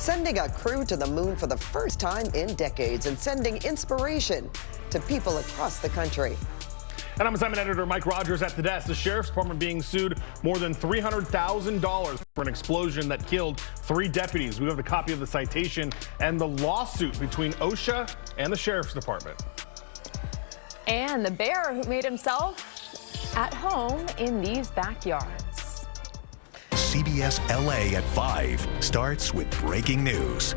sending a crew to the moon for the first time in decades and sending inspiration to people across the country. And I'm assignment editor Mike Rogers at the desk. The Sheriff's Department being sued more than $300,000 for an explosion that killed 3 deputies. We have a copy of the citation and the lawsuit between OSHA and the Sheriff's Department. And the bear who made himself at home in these backyards. CBS LA at 5 starts with breaking news.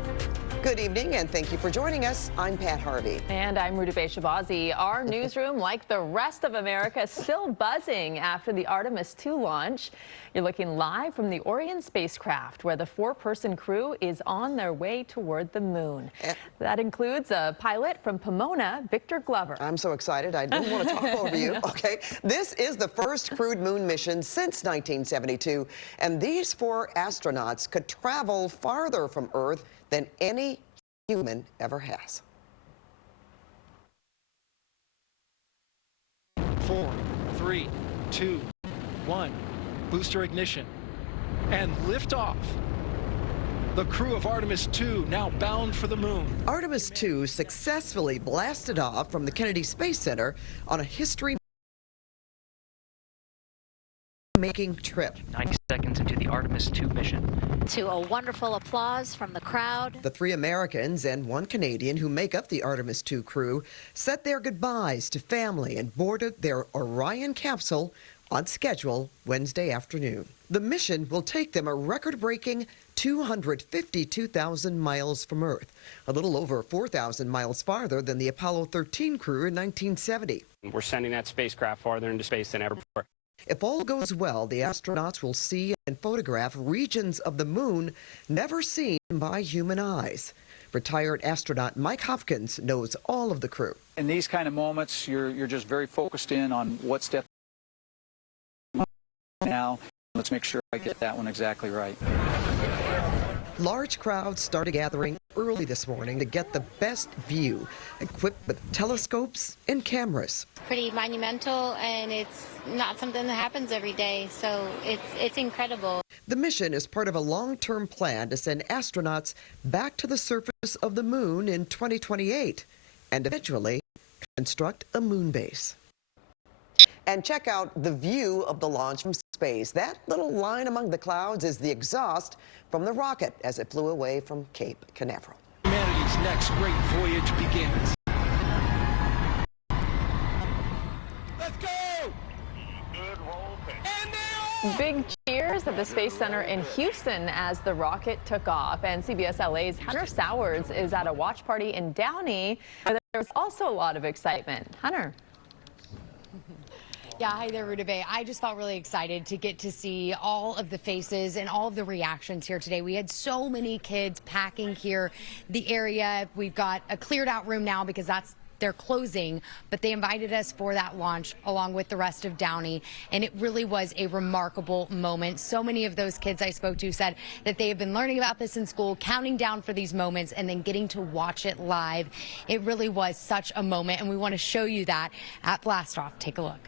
Good evening, and thank you for joining us. I'm Pat Harvey. And I'm Rudabeh Shabazi. Our newsroom, like the rest of America, is still buzzing after the Artemis II launch. You're looking live from the Orion spacecraft, where the 4-person crew is on their way toward the moon. That includes a pilot from Pomona, Victor Glover. I'm so excited. I don't want to talk over you. Okay, this is the first crewed moon mission since 1972, and these 4 astronauts could travel farther from Earth than any human ever has. 4, 3, 2, 1. Booster ignition and liftoff. The crew of Artemis II now bound for the moon. Artemis II successfully blasted off from the Kennedy Space Center on a history-making trip. 90 seconds into the Artemis II mission. To a wonderful applause from the crowd. The 3 Americans and 1 Canadian who make up the Artemis II crew said their goodbyes to family and boarded their Orion capsule on schedule Wednesday afternoon. The mission will take them a record-breaking 252,000 miles from Earth, a little over 4,000 miles farther than the Apollo 13 crew in 1970. We're sending that spacecraft farther into space than ever before. If all goes well, the astronauts will see and photograph regions of the moon never seen by human eyes. Retired astronaut Mike Hopkins knows all of the crew. In these kind of moments, you're just very focused in on what step now. Let's make sure I get that one exactly right. Large crowds started gathering early this morning to get the best view, equipped with telescopes and cameras. Pretty monumental, and it's not something that happens every day, so it's incredible. The mission is part of a long-term plan to send astronauts back to the surface of the moon in 2028 and eventually construct a moon base. And check out the view of the launch from space. That little line among the clouds is the exhaust from the rocket as it flew away from Cape Canaveral. Humanity's next great voyage begins. Let's go! Big cheers at the Space Center in Houston as the rocket took off. And CBS LA's Hunter Sowers is at a watch party in Downey, where there's also a lot of excitement. Hunter. Yeah, hi there, Rudabeh. I just felt really excited to get to see all of the faces and all of the reactions here today. We had so many kids packing here. The area, we've got a cleared out room now because they're closing, but they invited us for that launch along with the rest of Downey, and it really was a remarkable moment. So many of those kids I spoke to said that they have been learning about this in school, counting down for these moments, and then getting to watch it live. It really was such a moment, and we want to show you that at Blastoff. Take a look.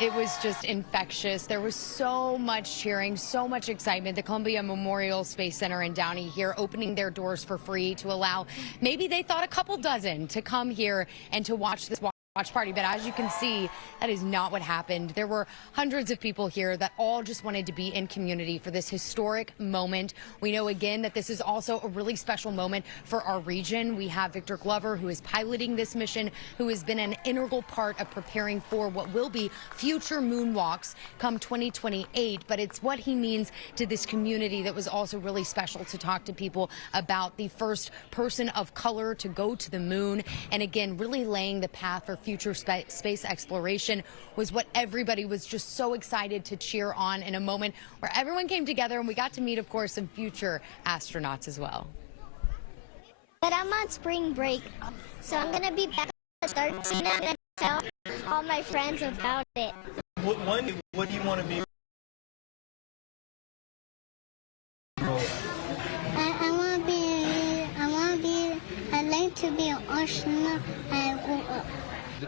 It was just infectious. There was so much cheering, so much excitement. The Columbia Memorial Space Center in Downey here opening their doors for free to allow, maybe they thought a couple dozen, to come here and to watch this watch party, but as you can see, that is not what happened. There were hundreds of people here that all just wanted to be in community for this historic moment. We know again that this is also a really special moment for our region. We have Victor Glover, who is piloting this mission, who has been an integral part of preparing for what will be future moonwalks come 2028, but it's what he means to this community that was also really special to talk to people about the first person of color to go to the moon, and again, really laying the path for future space exploration was what everybody was just so excited to cheer on in a moment where everyone came together, and we got to meet, of course, some future astronauts as well. But I'm on spring break, so I'm going to be back at the start soon. I'm going to tell all my friends about it. What do you want to be? I'd like to be an astronaut and go up.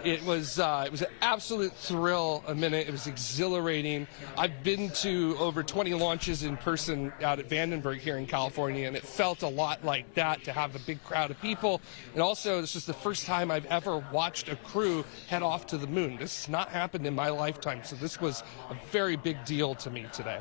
It was an absolute thrill a minute. It was exhilarating. I've been to over 20 launches in person out at Vandenberg here in California, and it felt a lot like that, to have a big crowd of people. And also, this is the first time I've ever watched a crew head off to the moon. This has not happened in my lifetime, so this was a very big deal to me today.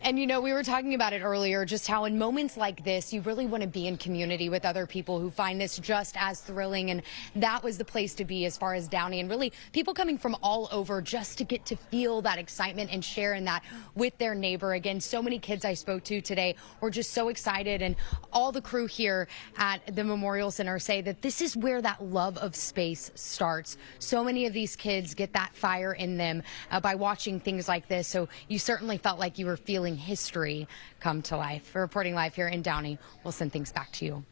And, you know, we were talking about it earlier, just how in moments like this, you really want to be in community with other people who find this just as thrilling. And that was the place to be as far as Downey, and really people coming from all over just to get to feel that excitement and share in that with their neighbor. Again, so many kids I spoke to today were just so excited. And all the crew here at the Memorial Center say that this is where that love of space starts. So many of these kids get that fire in them by watching things like this. So you certainly felt like you were feeling history come to life. For reporting live here in Downey, we'll send things back to you.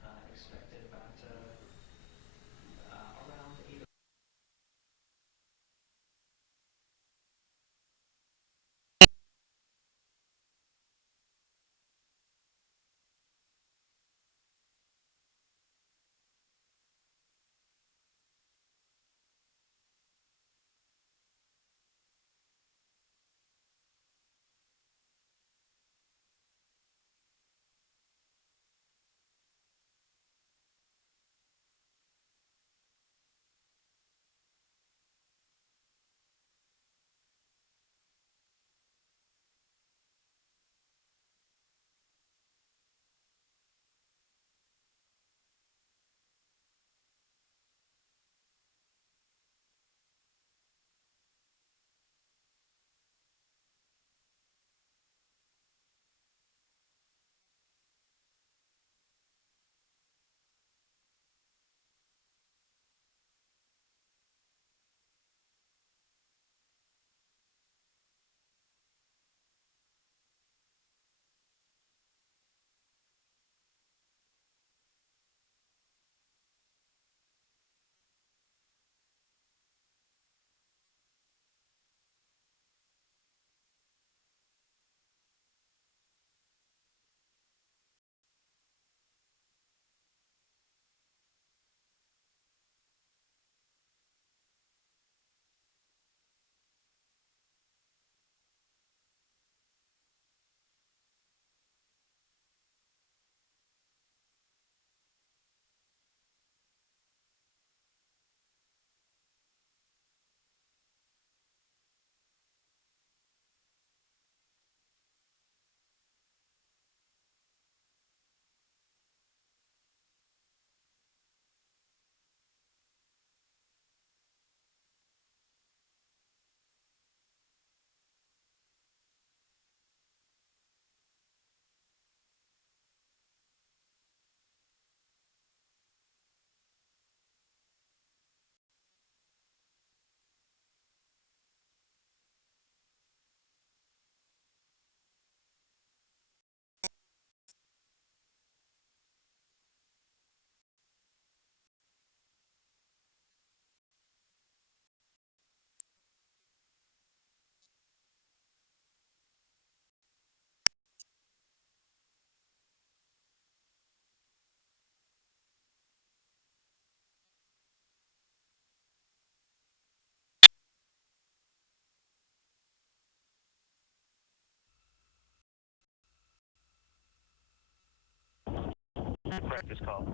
Practice call.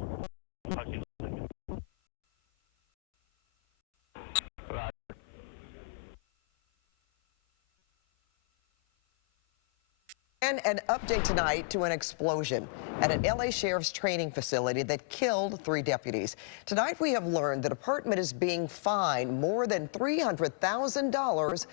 And an update tonight to an explosion at an LA Sheriff's training facility that killed 3 deputies. Tonight we have learned the department is being fined more than $300,000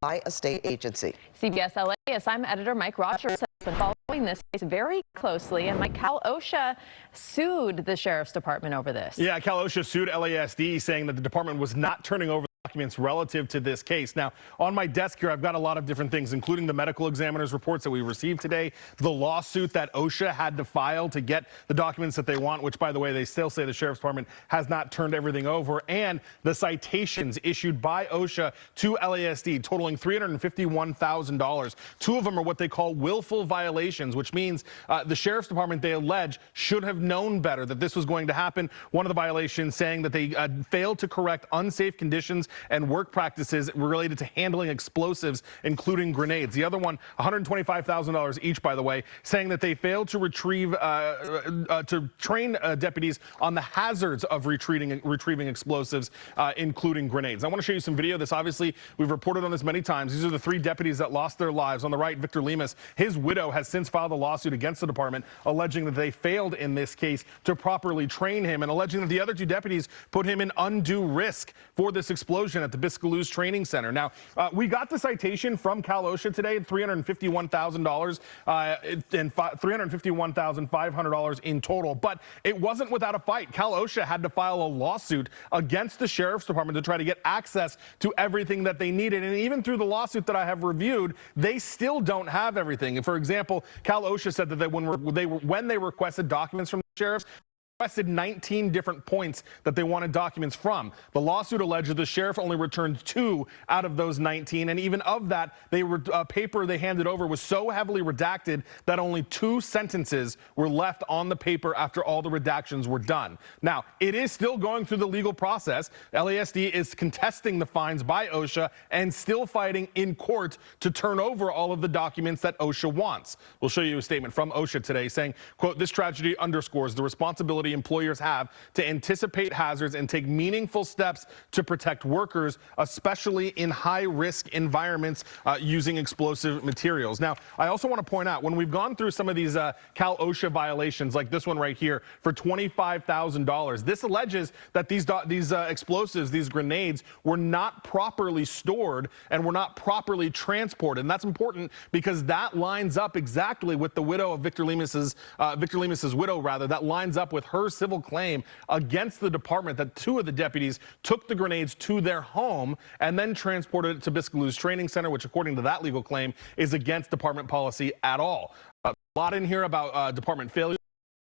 by a state agency. CBS LA assignment editor Mike Rogers has been following this case very closely, and Mike, Cal OSHA sued the Sheriff's Department over this. Yeah, Cal OSHA sued LASD, saying that the department was not turning over documents relative to this case. Now, on my desk here, I've got a lot of different things, including the medical examiner's reports that we received today, the lawsuit that OSHA had to file to get the documents that they want, which, by the way, they still say the Sheriff's Department has not turned everything over, and the citations issued by OSHA to LASD totaling $351,000. Two of them are what they call willful violations, which means the Sheriff's Department, they allege, should have known better that this was going to happen. One of the violations saying that they failed to correct unsafe conditions and work practices related to handling explosives, including grenades. The other one, $125,000 each, by the way, saying that they failed to train deputies on the hazards of retrieving explosives, including grenades. I want to show you some video. This, obviously, we've reported on this many times. These are the three deputies that lost their lives. On the right, Victor Lemus, his widow has since filed a lawsuit against the department, alleging that they failed in this case to properly train him, and alleging that the other two deputies put him in undue risk for this explosion at the Biscaloos Training Center. Now, we got the citation from Cal OSHA today, $351,000 and $351,500 in total, but it wasn't without a fight. Cal OSHA had to file a lawsuit against the Sheriff's Department to try to get access to everything that they needed, and even through the lawsuit that I have reviewed, they still don't have everything. For example, Cal OSHA said that when they requested documents from the sheriffs, requested 19 different points that they wanted documents from. The lawsuit alleged the sheriff only returned 2 out of those 19, and even of that, paper they handed over was so heavily redacted that only 2 sentences were left on the paper after all the redactions were done. Now, it is still going through the legal process. LASD is contesting the fines by OSHA and still fighting in court to turn over all of the documents that OSHA wants. We'll show you a statement from OSHA today saying, quote, "This tragedy underscores the responsibility employers have to anticipate hazards and take meaningful steps to protect workers, especially in high-risk environments using explosive materials." Now, I also want to point out, when we've gone through some of these Cal OSHA violations, like this one right here, for $25,000, this alleges that these explosives, these grenades, were not properly stored and were not properly transported. And that's important because that lines up exactly with the widow of Victor Lemus's widow, rather. That lines up with her civil claim against the department that 2 of the deputies took the grenades to their home and then transported it to Biscaloos Training Center, which, according to that legal claim, is against department policy at all. A lot in here about department failure.